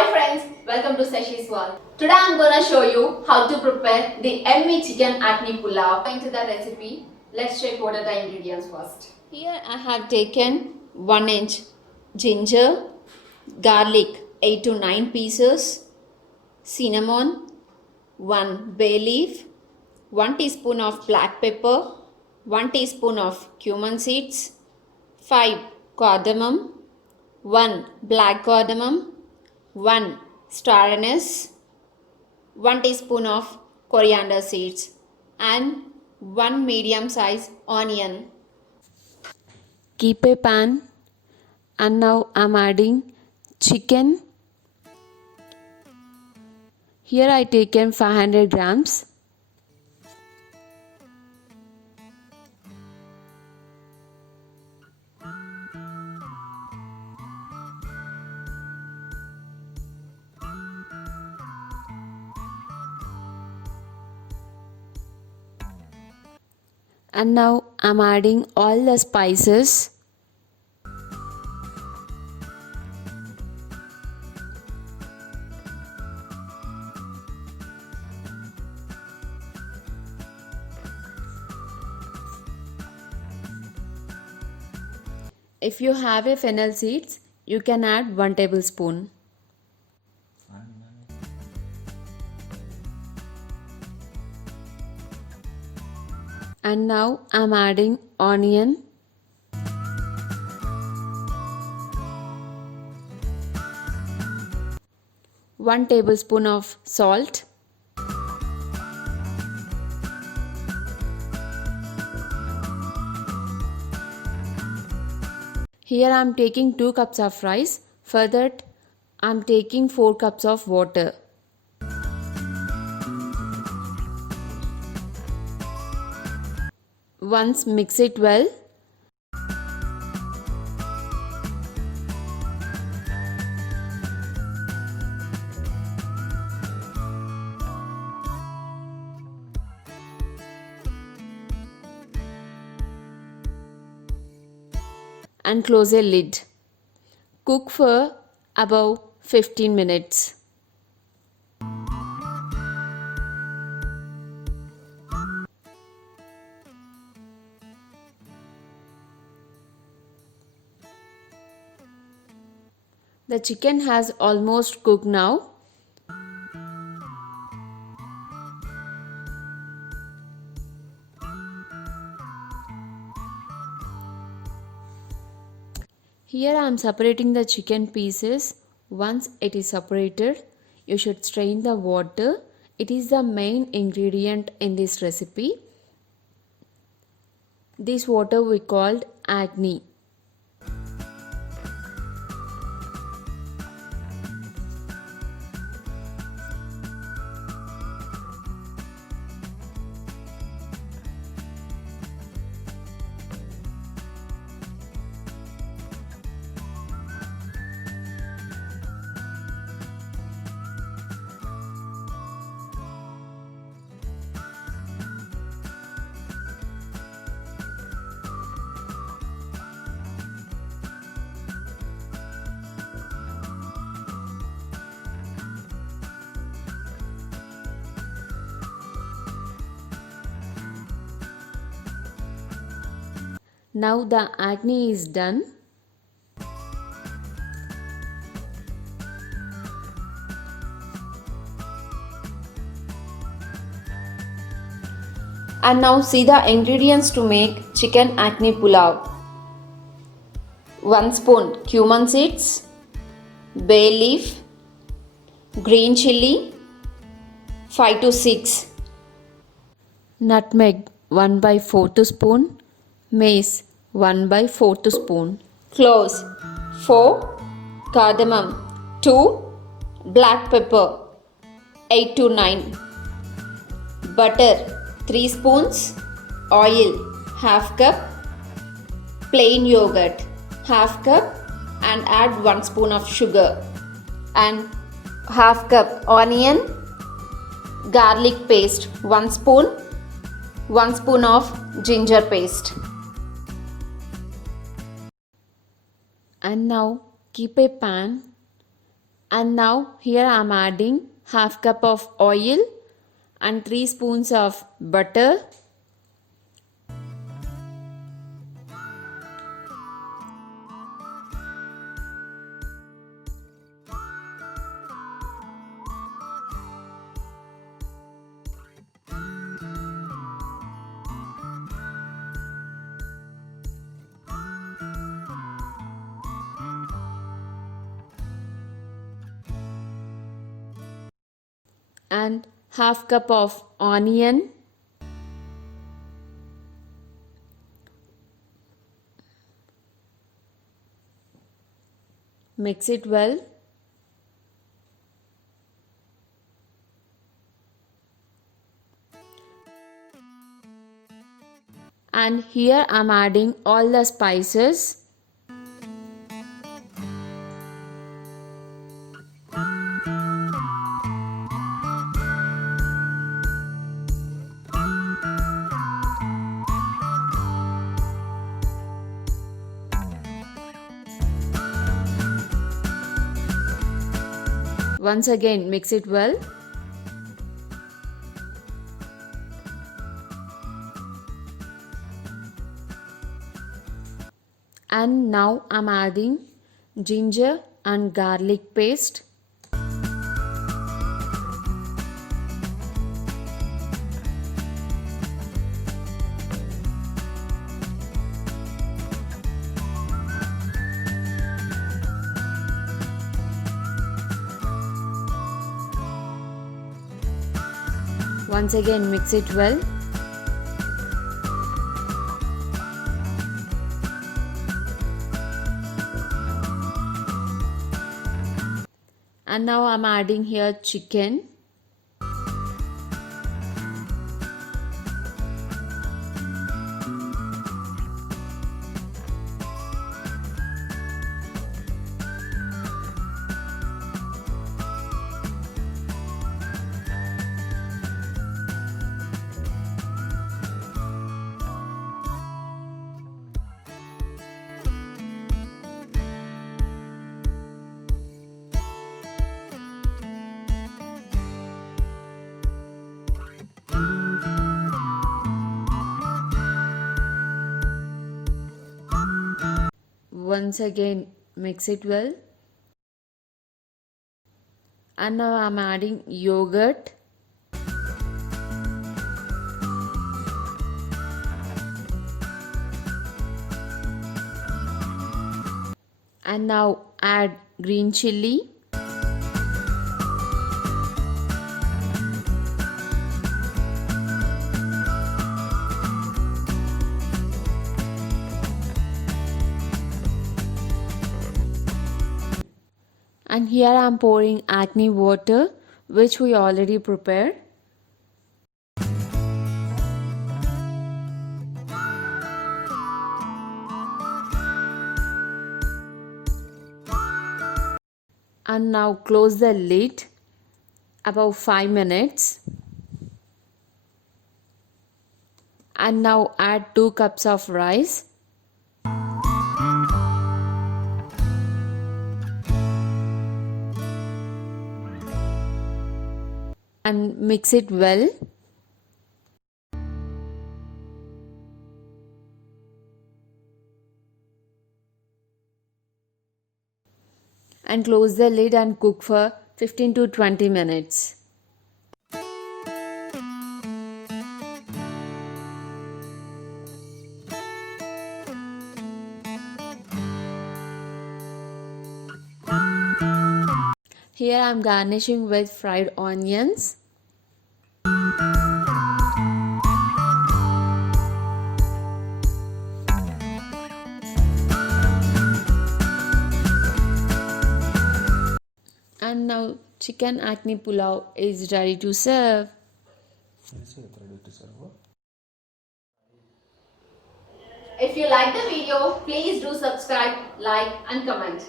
Hi friends, welcome to Sasi's World. Today I'm gonna show you how to prepare the yummy chicken yakhni pulao. Going to the recipe, let's check what are the ingredients first. Here I have taken 1 inch ginger, garlic 8 to 9 pieces, cinnamon, 1 bay leaf, 1 teaspoon of black pepper, 1 teaspoon of cumin seeds, 5 cardamom, 1 black cardamom, 1 star anise, 1 teaspoon of coriander seeds and 1 medium size onion. Keep a pan and now I'm adding chicken. Here I taken 500 grams. And now I'm adding all the spices. If you have a fennel seeds, you can add 1 tablespoon. And now I'm adding onion. One tablespoon of salt. Here I am taking 2 cups of rice. For that I am taking 4 cups of water. Once mix it well. And close a lid. Cook for about 15 minutes. The chicken has almost cooked now. Here I am separating the chicken pieces. Once it is separated, you should strain the water. It is the main ingredient in this recipe. This water we called yakhni. Now the yakhni is done. And now see the ingredients to make chicken yakhni pulao. 1 spoon cumin seeds, bay leaf, green chilli, 5 to 6 nutmeg 1/4 spoon, mace 1/4 spoon, cloves 4, cardamom 2, black pepper 8 to 9, butter 3 spoons, oil half cup, plain yogurt half cup and add 1 spoon of sugar and half cup onion, garlic paste 1 spoon, 1 spoon of ginger paste. And now keep a pan And now here I am adding half cup of oil and 3 spoons of butter. And half cup of onion. Mix it well. And here I am adding all the spices. Once again mix it well. And now I'm adding ginger and garlic paste. Once again mix it well. And now I'm adding here chicken. Once again mix it well. And now I'm adding yogurt. And now add green chilli. And here I am pouring acne water, which we already prepared. And now close the lid about 5 minutes. And now add 2 cups of rice. And mix it well. And close the lid and cook for 15 to 20 minutes. Here I am garnishing with fried onions. And now chicken acne pulao is ready to serve. If you like the video, please do subscribe, like and comment.